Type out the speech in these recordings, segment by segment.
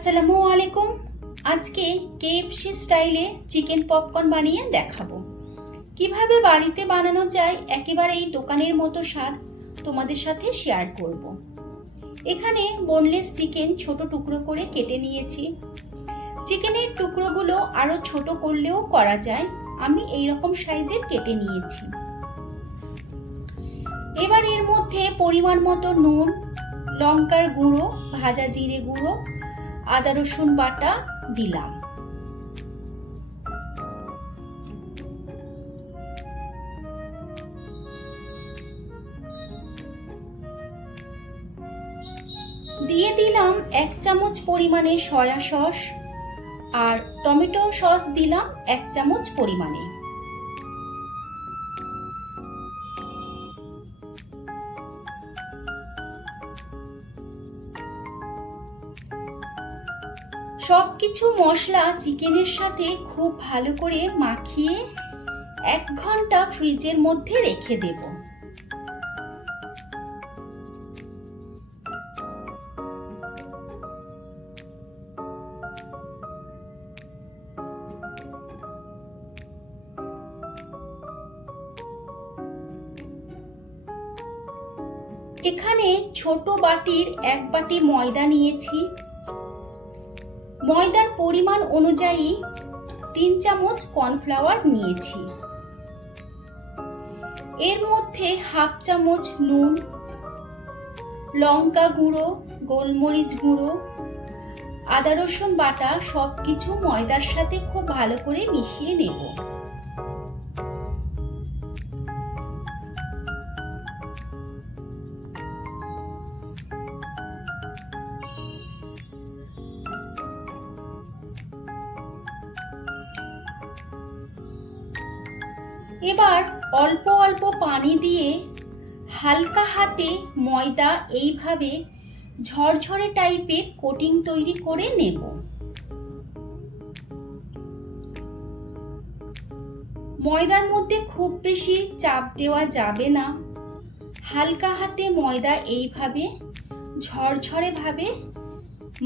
আসসালামু আলাইকুম। আজকে কেএফসি স্টাইলে চিকেন পপকর্ন বানিয়ে দেখাবো কিভাবে বাড়িতে বানানো যায় একেবারেই দোকানের মতো স্বাদ তোমাদের সাথে শেয়ার করব। এখানে বোনলেস চিকেন ছোট টুকরো করে কেটে নিয়েছি। চিকেনের টুকরোগুলো আরো ছোট করলেও করা যায়, আমি এই রকম সাইজের কেটে নিয়েছি। এবার এর মধ্যে পরিমাণ মতো নুন, লঙ্কার গুঁড়ো, ভাজা জিরে গুঁড়ো, আদা রসুন বাটা দিলাম। দিয়ে দিলাম 1 চামচ পরিমাণে সয়া সস আর টমেটো সস দিলাম 1 চামচ পরিমাণে। সবকিছু মশলা চিকেনের সাথে খুব ভালো করে মাখিয়ে 1 ঘন্টা ফ্রিজের মধ্যে রেখে দেব। এখানে ছোট বাটির 1 বাটি ময়দা নিয়েছি। ময়দার পরিমাণ অনুযায়ী 3 চামচ কর্নফ্লাওয়ার নিয়েছি। এর মধ্যে 1/2 চামচ নুন, লঙ্কা গুঁড়ো, গোলমরিচ গুঁড়ো, আদা রসুন বাটা সবকিছু ময়দার সাথে খুব ভালো করে মিশিয়ে নেব। এবার অল্প অল্প পানি দিয়ে হালকা হাতে ময়দা এইভাবে ঝরঝরে টাইপের কোটিং তৈরি করে নেব। ময়দার মধ্যে খুব বেশি চাপ দেওয়া যাবে না, হালকা হাতে ময়দা এইভাবে ঝরঝরে ভাবে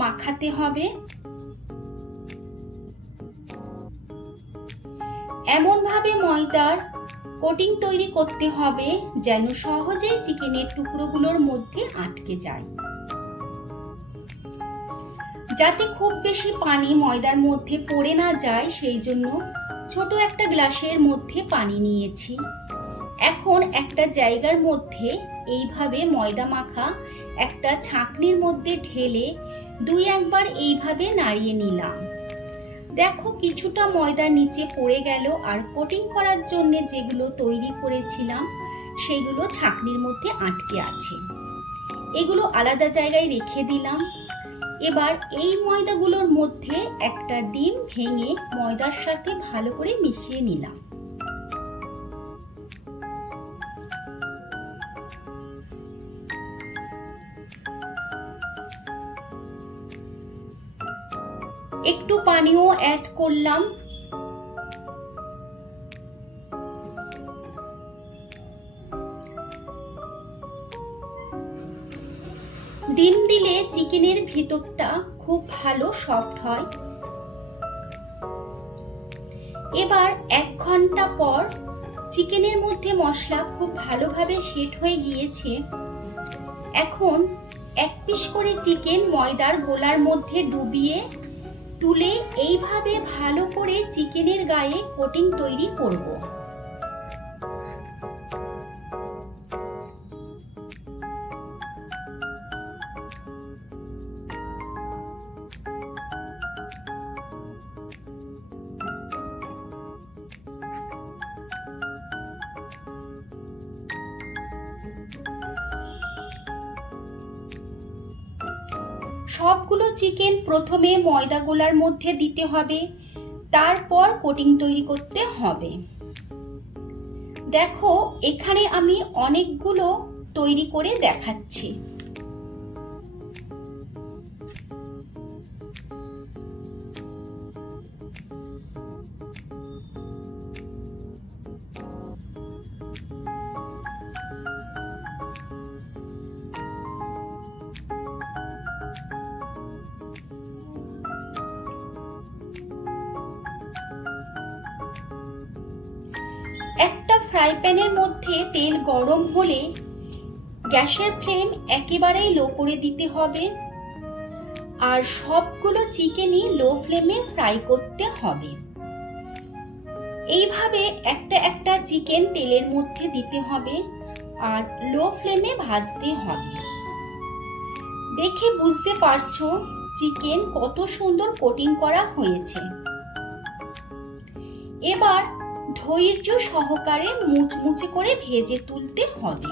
মাখাতে হবে। এমন ভাবে ময়দার কোটিং তৈরি করতে হবে যেন সহজেই চিকেনের টুকরোগুলোর মধ্যে আটকে যায়। যাতে খুব বেশি পানি ময়দার মধ্যে পড়ে না যায় সেই জন্য ছোট একটা গ্লাসের মধ্যে পানি নিয়েছি। এখন একটা জায়গার মধ্যে এইভাবে ময়দা মাখা একটা ছাঁকনির মধ্যে ঢেলে 2-1 বার এইভাবে নাড়িয়ে নিলাম। দেখো কিছুটা ময়দা নিচে পড়ে গেল আর কোটিং করার জন্য যেগুলো তৈরি করেছিলাম সেগুলো ছাঁকনির মধ্যে আটকে আছে। এগুলো আলাদা জায়গায় রেখে দিলাম। এবার এই ময়দাগুলোর মধ্যে একটা ডিম ভেঙে ময়দার সাথে ভালো করে মিশিয়ে নিলাম। একটু পানিও অ্যাড করলাম। ডিম দিলে চিকেনের ভিতরটা খুব ভালো সফট হয়। এবার 1 ঘন্টা পর চিকেনের মধ্যে মশলা খুব ভালোভাবে সেট হয়ে গিয়েছে। এখন 1 পিস করে চিকেন ময়দার গোলার মধ্যে ডুবিয়ে তুলে এইভাবে ভালো করে চিকেনের গায়ে কোটিং তৈরি করব। সবগুলো চিকেন প্রথমে ময়দা গোলার মধ্যে দিতে হবে, তারপর কোটিং তৈরি করতে হবে। দেখো এখানে আমি অনেকগুলো তৈরি করে দেখাচ্ছি। ফ্রাই প্যানের মধ্যে তেল গরম হলে গ্যাসের ফ্লেম একেবারেই লো করে দিতে হবে আর সবগুলো চিকেনই লো ফ্লেমে ফ্রাই করতে হবে। এইভাবে একটা একটা চিকেন তেলের মধ্যে দিতে হবে আর লো ফ্লেমে ভাজতে হবে। দেখে বুঝতে পারছো চিকেন কত সুন্দর কোটিং করা হয়েছে। এবার ধৈর্য সহকারে মুচমুচে করে ভেজে তুলতে হবে।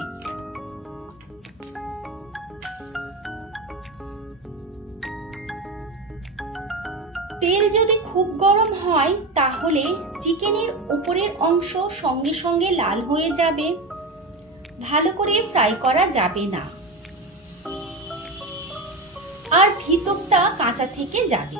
তেল যদি খুব গরম হয় তাহলে চিকেনের উপরের অংশ সঙ্গে সঙ্গে লাল হয়ে যাবে, ভালো করে ফ্রাই করা যাবে না আর ভিতরটা কাঁচা থেকে যাবে।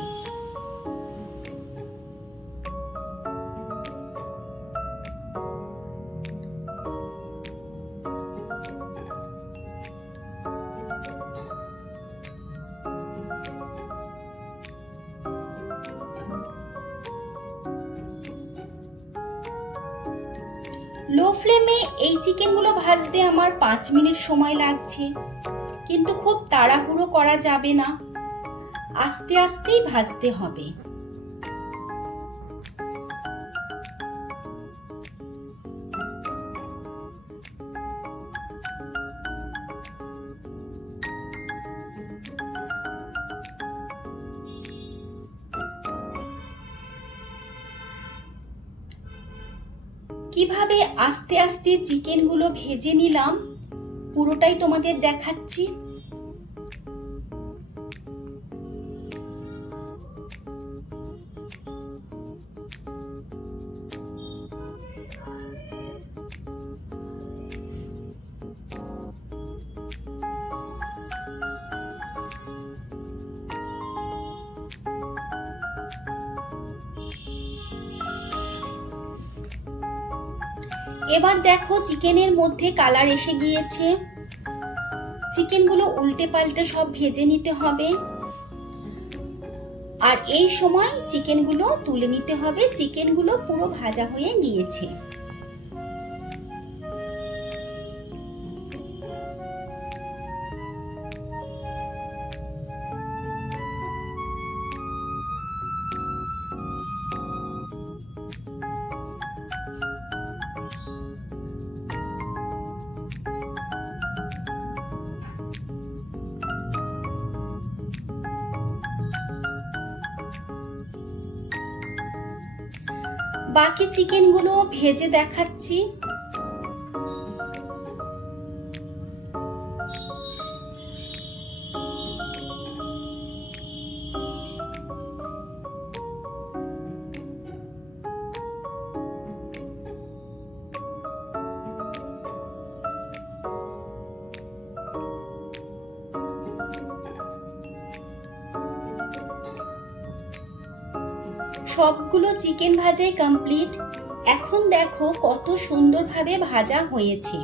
লো ফ্লেমে এই চিকেনগুলো ভাজতে আমার 5 মিনিট সময় লাগছে, কিন্তু খুব তাড়াহুড়ো করা যাবে না, আস্তে আস্তেই ভাজতে হবে। কিভাবে আস্তে আস্তে চিকেনগুলো ভেজে নিলাম পুরোটাই তোমাদের দেখাচ্ছি। এবার দেখো চিকেনের মধ্যে কালার এসে গিয়েছে। চিকেনগুলো উল্টে পাল্টে সব ভেজে নিতে হবে আর এই সময় চিকেনগুলো তুলে নিতে হবে। চিকেনগুলো পুরো ভাজা হয়ে গিয়েছে। বাকি চিকেনগুলো ভেজে দেখাচ্ছি। সবগুলো চিকেন ভাজাই কমপ্লিট। এখন দেখো কত সুন্দরভাবে ভাজা হয়েছে,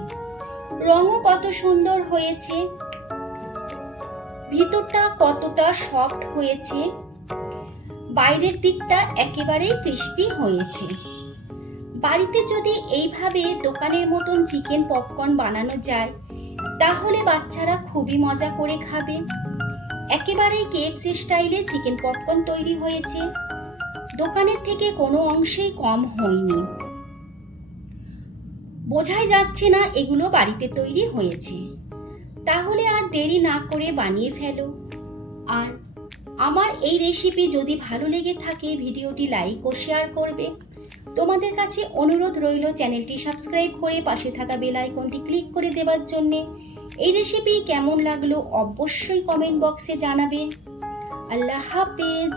রঙও কত সুন্দর হয়েছে, ভিতরটা কতটা সফট হয়েছে, বাইরের দিকটা একেবারেই ক্রিস্পি হয়েছে। বাড়িতে যদি এইভাবে দোকানের মতন চিকেন পপকর্ন বানানো যায় তাহলে বাচ্চারা খুবই মজা করে খাবে। একেবারেই কেএফসি স্টাইলে চিকেন পপকর্ন তৈরি হয়েছে, দোকানের থেকে কোনো অংশেই কম হয়নি। বোঝাই যাচ্ছে না এগুলো বাড়িতে তৈরি হয়েছে। তাহলে আর দেরি না করে বানিয়ে ফেলো। আর আমার এই রেসিপি যদি ভালো লেগে থাকে ভিডিওটি লাইক ও শেয়ার করবে। তোমাদের কাছে অনুরোধ রইল চ্যানেলটি সাবস্ক্রাইব করে পাশে থাকা বেল আইকনটি ক্লিক করে দেওয়ার জন্য। এই রেসিপি কেমন লাগলো অবশ্যই কমেন্ট বক্সে জানাবে। আল্লাহ হাফেজ।